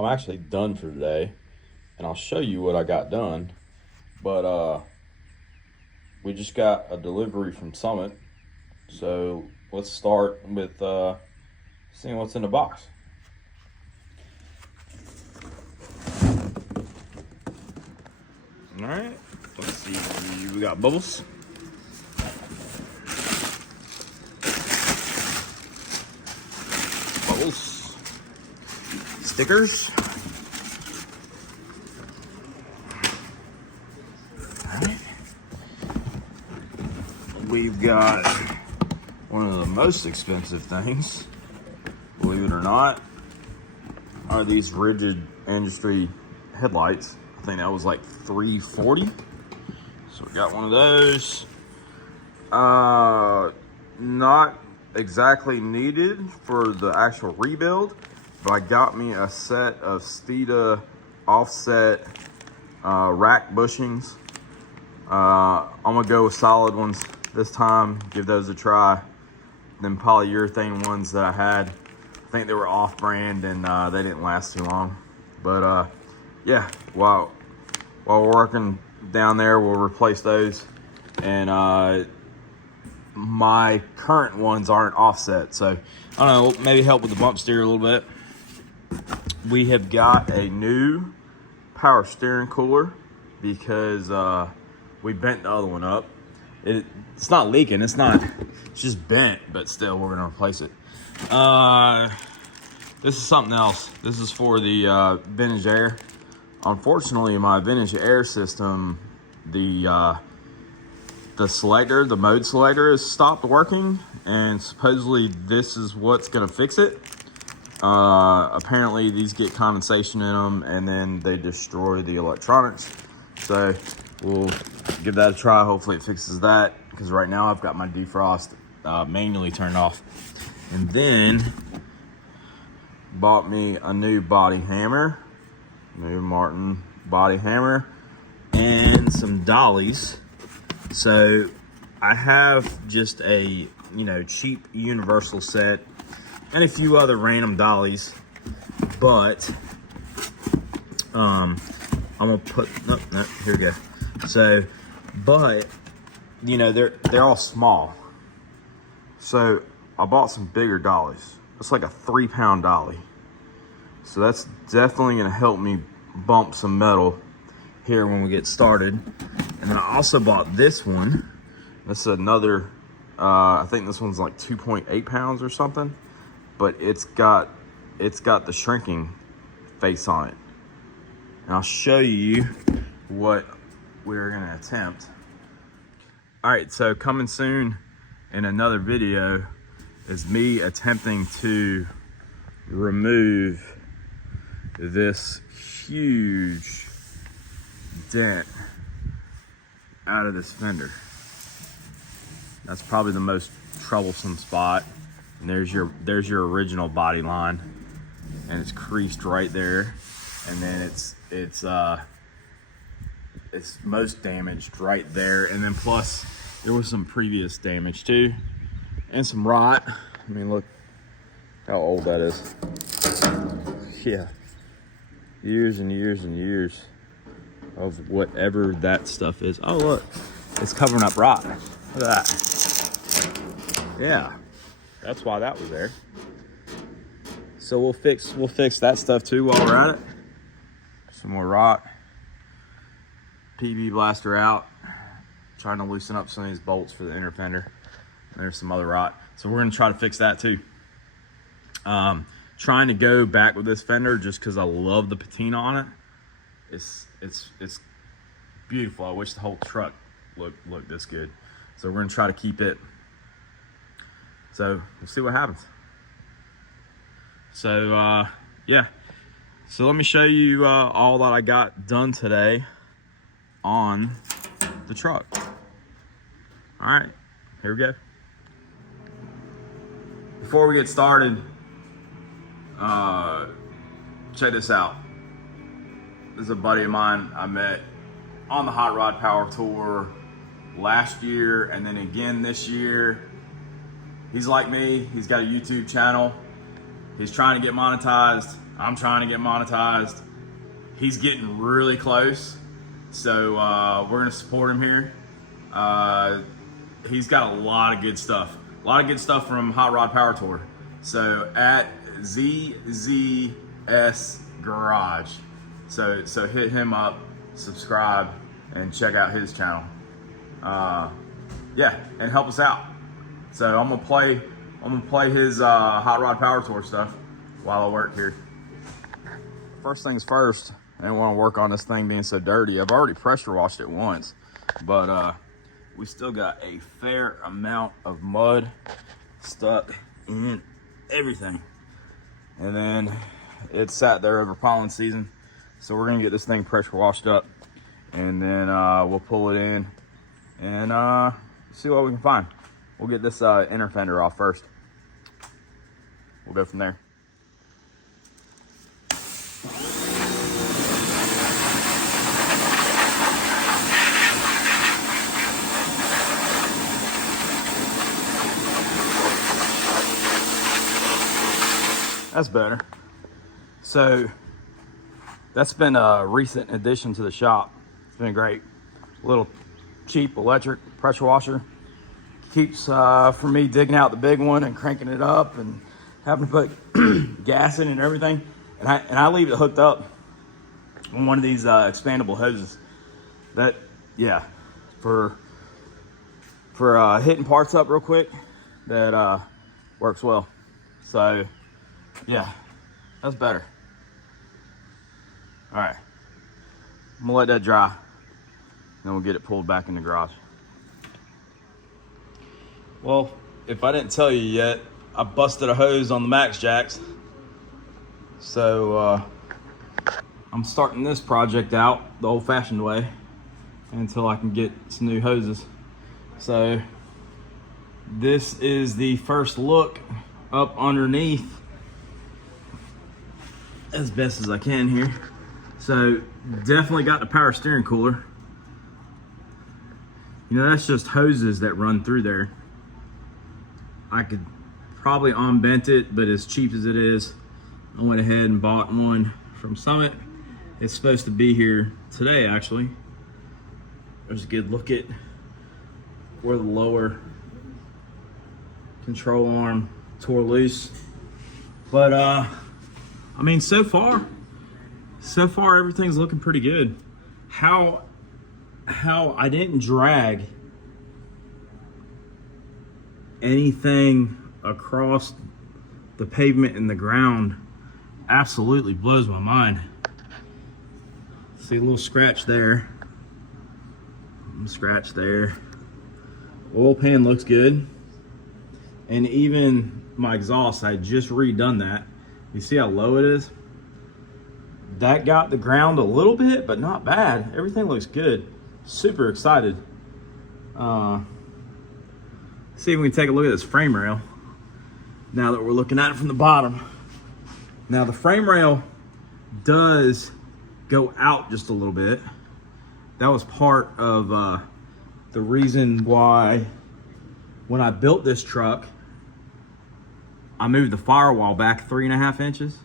I'm actually done for today, and I'll show you what I got done. But we just got a delivery from Summit, so let's start with seeing what's in the box. All right, let's see. We got bubbles. Bubbles. Stickers. All right. We've got one of the most expensive things, believe it or not, are these rigid industry headlights. I think that was like $340. So we got one of those. Not exactly needed for the actual rebuild, but I got me a set of Stita offset rack bushings. I'm gonna go with solid ones this time, give those a try. Them polyurethane ones that I had, I think they were off-brand and they didn't last too long. But yeah, while we're working down there, we'll replace those. And my current ones aren't offset, so I don't know, maybe help with the bump steer a little bit. We have got a new power steering cooler because we bent the other one up. It's not leaking, it's just bent, but still we're gonna replace it. This is something else. This is for the vintage air. Unfortunately, my vintage air system, the selector, the mode selector, has stopped working, and supposedly this is what's gonna fix it. Apparently these get condensation in them and then they destroy the electronics. So we'll give that a try. Hopefully it fixes that, because right now I've got my defrost manually turned off. And then bought me a new body hammer, new Martin body hammer, and some dollies. So I have just a, cheap universal set and a few other random dollies, but I'm gonna put, no, here we go. So, but they're all small. So I bought some bigger dollies. It's like a 3-pound dolly. So that's definitely gonna help me bump some metal here when we get started. And then I also bought this one. This is another, I think this one's like 2.8 pounds or something, but it's got the shrinking face on it. And I'll show you what we're gonna attempt. All right, so coming soon in another video is me attempting to remove this huge dent out of this fender. That's probably the most troublesome spot. And there's your original body line, and it's creased right there. And then it's most damaged right there. And then plus there was some previous damage too, and some rot. I mean, look how old that is. Yeah, years and years and years of whatever that stuff is. Oh look, it's covering up rot. Look at that. Yeah, that's why that was there. So we'll fix that stuff too while we're at it. Some more rot. PB blaster out. Trying to loosen up some of these bolts for the inner fender. There's some other rot. So we're gonna try to fix that too. Trying to go back with this fender just because I love the patina on it. It's beautiful. I wish the whole truck looked this good. So we're gonna try to keep it. So we'll see what happens. So yeah. So let me show you all that I got done today on the truck. All right, here we go. Before we get started, check this out. This is a buddy of mine I met on the Hot Rod Power Tour last year and then again this year. He's like me, he's got a YouTube channel. He's trying to get monetized. I'm trying to get monetized. He's getting really close. So we're gonna support him here. He's got a lot of good stuff. A lot of good stuff from Hot Rod Power Tour. So at ZZS Garage. So hit him up, subscribe, and check out his channel. Yeah, and help us out. So I'm gonna play his Hot Rod Power Tour stuff while I work here. First things first, I didn't want to work on this thing being so dirty. I've already pressure washed it once, but we still got a fair amount of mud stuck in everything. And then it sat there over pollen season. So we're gonna get this thing pressure washed up, and then we'll pull it in and see what we can find. We'll get this inner fender off first. We'll go from there. That's better. So that's been a recent addition to the shop. It's been great. A little cheap electric pressure washer. Keeps from me digging out the big one and cranking it up and having to put gas in it and everything. And I leave it hooked up on one of these expandable hoses. That, yeah, for hitting parts up real quick, that works well. So yeah, that's better. All right, I'm gonna let that dry, then we'll get it pulled back in the garage. Well, if I didn't tell you yet, I busted a hose on the Max Jacks. So I'm starting this project out the old-fashioned way until I can get some new hoses. So this is the first look up underneath as best as I can here. So definitely got the power steering cooler. You know, that's just hoses that run through there. I could probably unbent it, but as cheap as it is, I went ahead and bought one from Summit. It's supposed to be here today, actually. There's a good look at where the lower control arm tore loose. But I mean, so far everything's looking pretty good. How I didn't drag anything across the pavement and the ground absolutely blows my mind. See a little scratch there, scratch there. Oil pan looks good, and even my exhaust, I just redone that. You see how low it is? That got the ground a little bit, but not bad. Everything looks good. Super excited. See if we can take a look at this frame rail now that we're looking at it from the bottom. Now the frame rail does go out just a little bit. That was part of the reason why when I built this truck, I moved the firewall back 3.5 inches.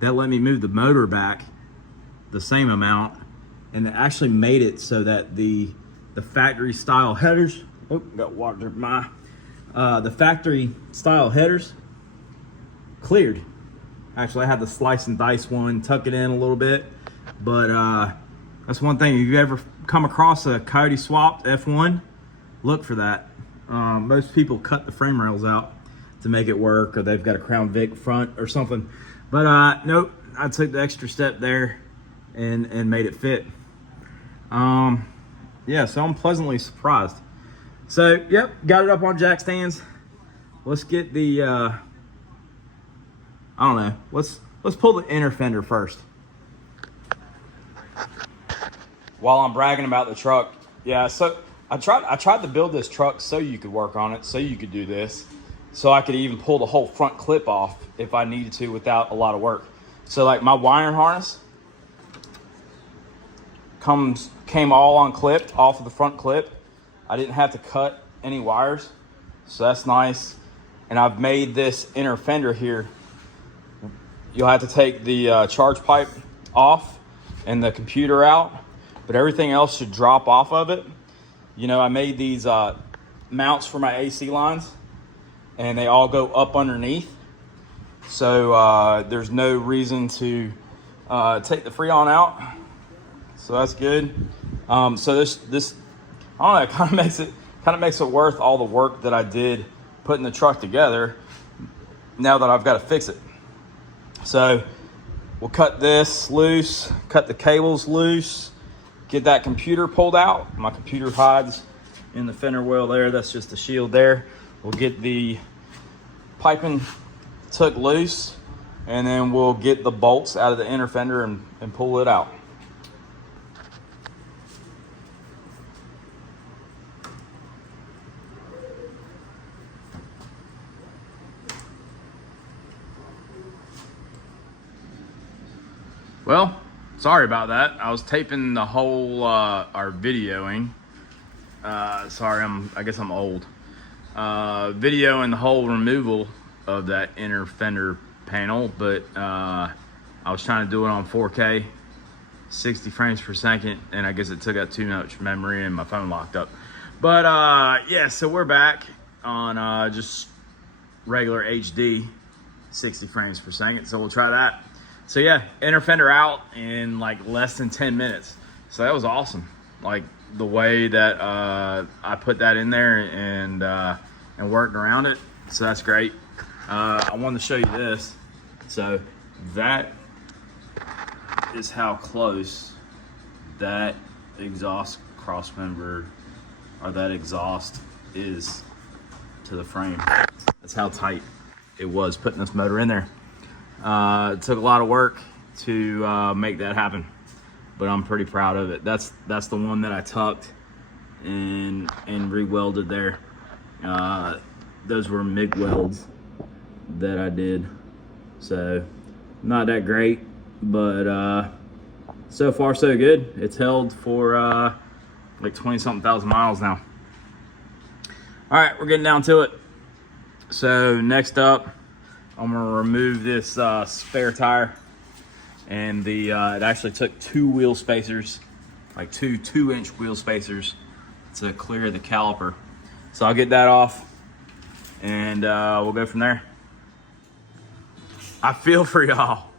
That let me move the motor back the same amount, and it actually made it so that the factory style headers, oh, got water in my, the factory style headers cleared. Actually, I had to slice and dice one, tuck it in a little bit, but that's one thing. If you ever come across a Coyote swapped F1, look for that. Most people cut the frame rails out to make it work, or they've got a Crown Vic front or something. But nope, I took the extra step there and made it fit. Yeah, so I'm pleasantly surprised. So, yep, got it up on jack stands. Let's get the, I don't know, let's pull the inner fender first. While I'm bragging about the truck, yeah, so I tried to build this truck so you could work on it, so you could do this, so I could even pull the whole front clip off if I needed to without a lot of work. So like my wiring harness came all unclipped off of the front clip. I didn't have to cut any wires, so that's nice. And I've made this inner fender here you'll have to take the charge pipe off and the computer out, but everything else should drop off of it. You know, I made these mounts for my AC lines, and they all go up underneath. So there's no reason to take the Freon out. So that's good. So this I don't know, it kind of makes it worth all the work that I did putting the truck together, now that I've got to fix it. So we'll cut this loose, cut the cables loose, get that computer pulled out. My computer hides in the fender well there. That's just the shield there. We'll get the piping took loose, and then we'll get the bolts out of the inner fender and pull it out. Well, sorry about that. I was taping the whole, or videoing. Sorry, I guess I'm old. Videoing the whole removal of that inner fender panel, but I was trying to do it on 4K, 60 frames per second, and I guess it took up too much memory and my phone locked up. But yeah, so we're back on just regular HD, 60 frames per second. So we'll try that. So yeah, inner fender out in like less than 10 minutes. So that was awesome. Like the way that I put that in there and worked around it. So that's great. I wanted to show you this. So that is how close that exhaust cross member, or that exhaust, is to the frame. That's how tight it was putting this motor in there. It took a lot of work to make that happen, but I'm pretty proud of it. That's the one that I tucked and re-welded there. Those were MIG welds that I did, so not that great, but so far so good. It's held for like 20 something thousand miles now. All right, we're getting down to it. So next up, I'm gonna remove this spare tire, and it actually took two wheel spacers, like two 2-inch wheel spacers, to clear the caliper. So I'll get that off, and we'll go from there. I feel for y'all.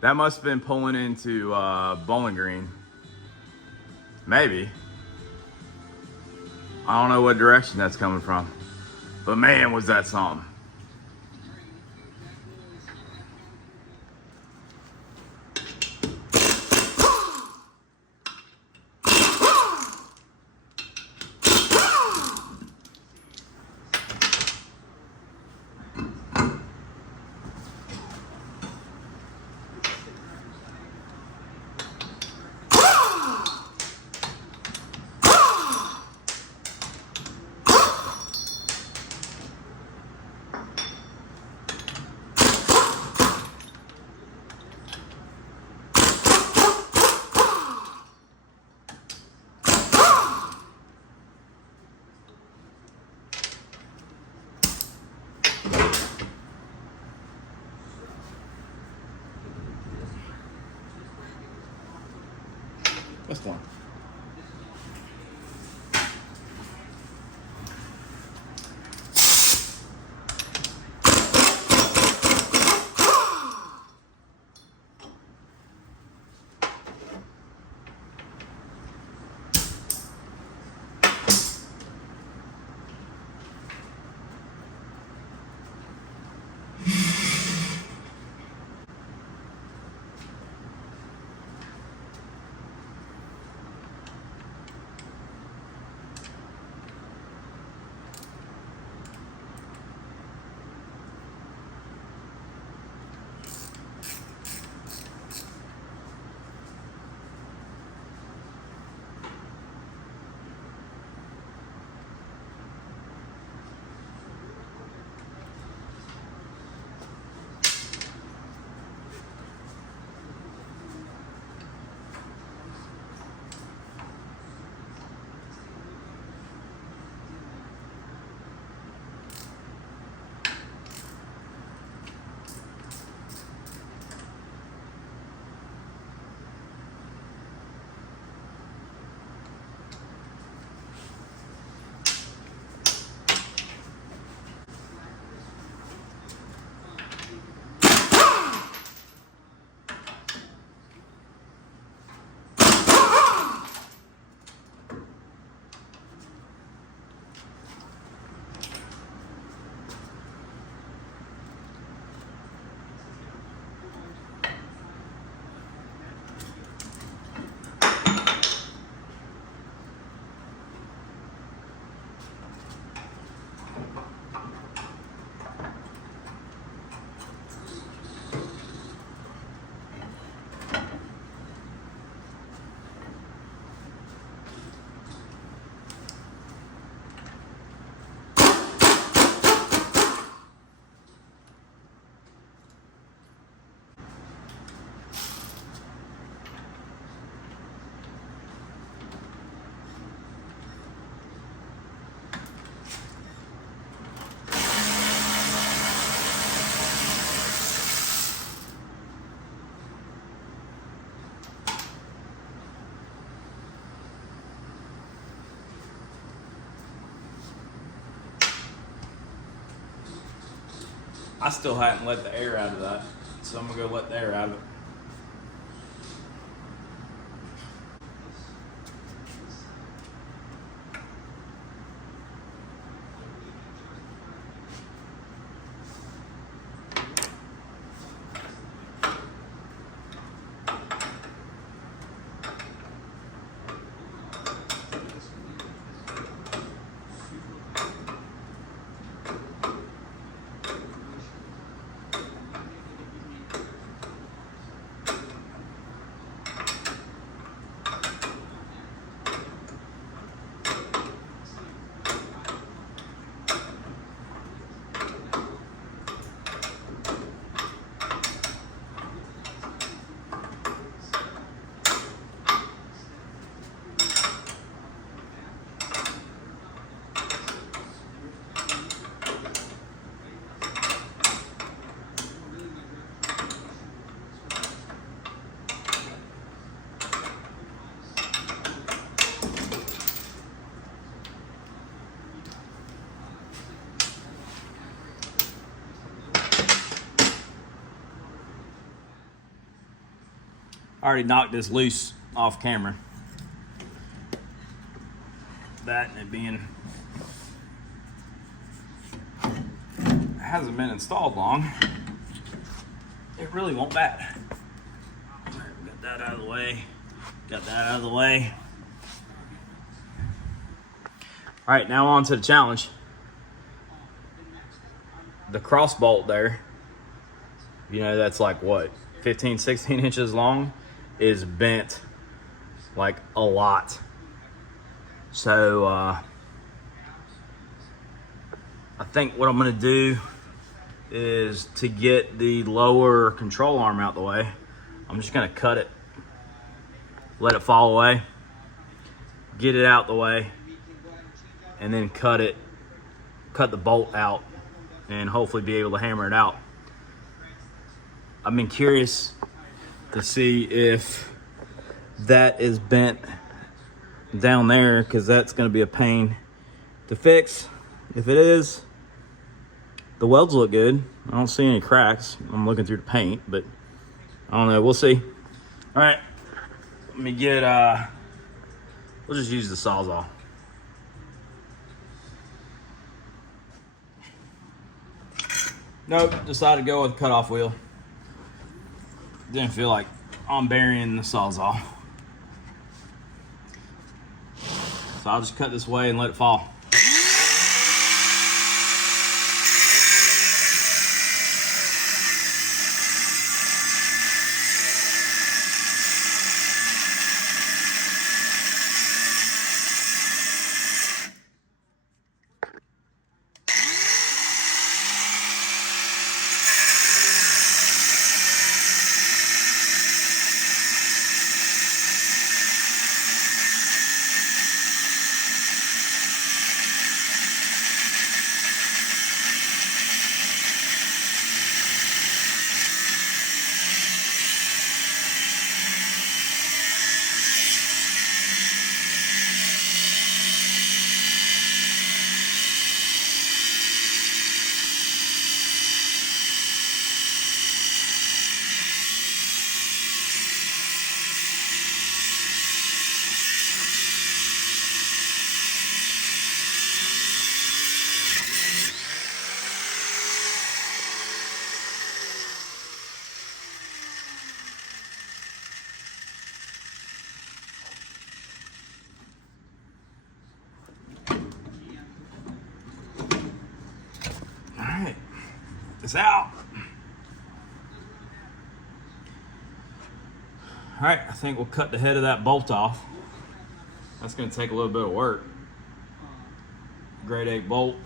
That must have been pulling into Bowling Green. Maybe. I don't know what direction that's coming from, but man, was that something. This one. I still hadn't let the air out of that, so I'm gonna go let the air out of it. I already knocked this loose off camera. That and it being, it hasn't been installed long. It really won't bad. Got that out of the way. Got that out of the way. All right, now on to the challenge. The cross bolt there, you know, that's like what, 15, 16 inches long, is bent like a lot. So I think what I'm gonna do is, to get the lower control arm out the way, I'm just gonna cut it, let it fall away, get it out the way, and then cut the bolt out, and hopefully be able to hammer it out. I've been curious to see if that is bent down there, because that's going to be a pain to fix. If it is, the welds look good. I don't see any cracks. I'm looking through the paint, but I don't know. We'll see. All right, let me get, we'll just use the Sawzall. Nope, decided to go with cutoff wheel. Didn't feel like unburying the Sawzall. So I'll just cut this way and let it fall. It's out. All right, I think we'll cut the head of that bolt off. That's gonna take a little bit of work. Grade 8 bolt.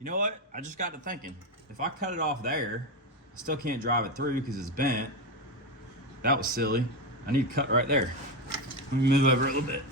You know what? I just got to thinking. If I cut it off there, I still can't drive it through because it's bent. That was silly. I need to cut right there. Let me move over a little bit.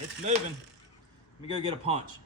It's moving. Let me go get a punch.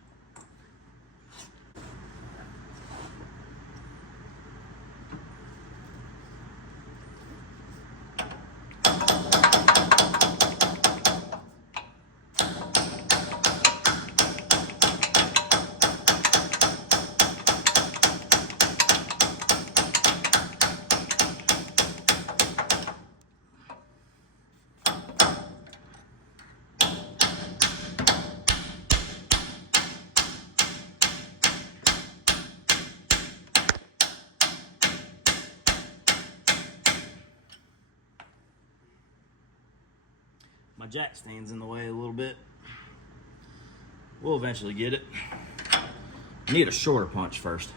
My jack stands in the way a little bit. We'll eventually get it. I need a shorter punch first.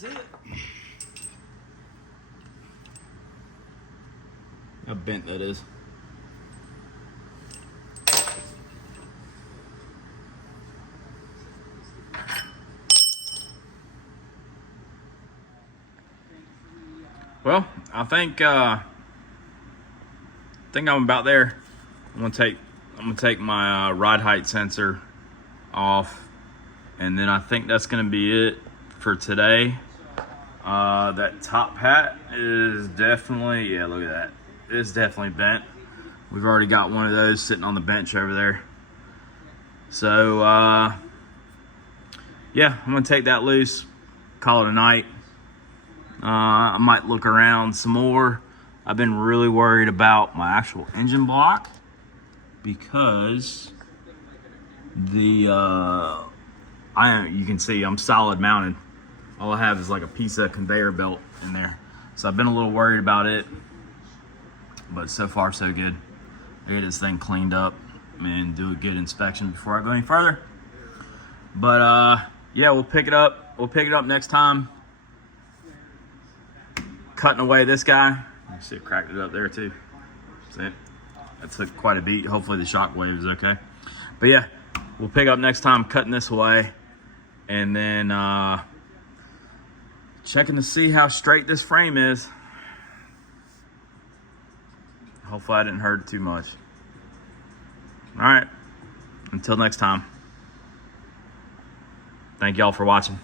That's it. How bent that is. Well, I think I'm about there. I'm gonna take my ride height sensor off, and then I think that's gonna be it for today. That top hat is definitely, yeah, look at that. It's definitely bent. We've already got one of those sitting on the bench over there. So yeah, I'm gonna take that loose, call it a night. I might look around some more. I've been really worried about my actual engine block because you can see I'm solid mounted. All I have is like a piece of conveyor belt in there. So I've been a little worried about it, but so far so good. I get this thing cleaned up and do a good inspection before I go any further. But yeah, we'll pick it up. We'll pick it up next time. Cutting away this guy. You see it cracked it up there too. See it? That took quite a beat. Hopefully the shock wave is okay. But yeah, we'll pick up next time cutting this away. And then checking to see how straight this frame is. Hopefully I didn't hurt it too much. All right, until next time. Thank y'all for watching.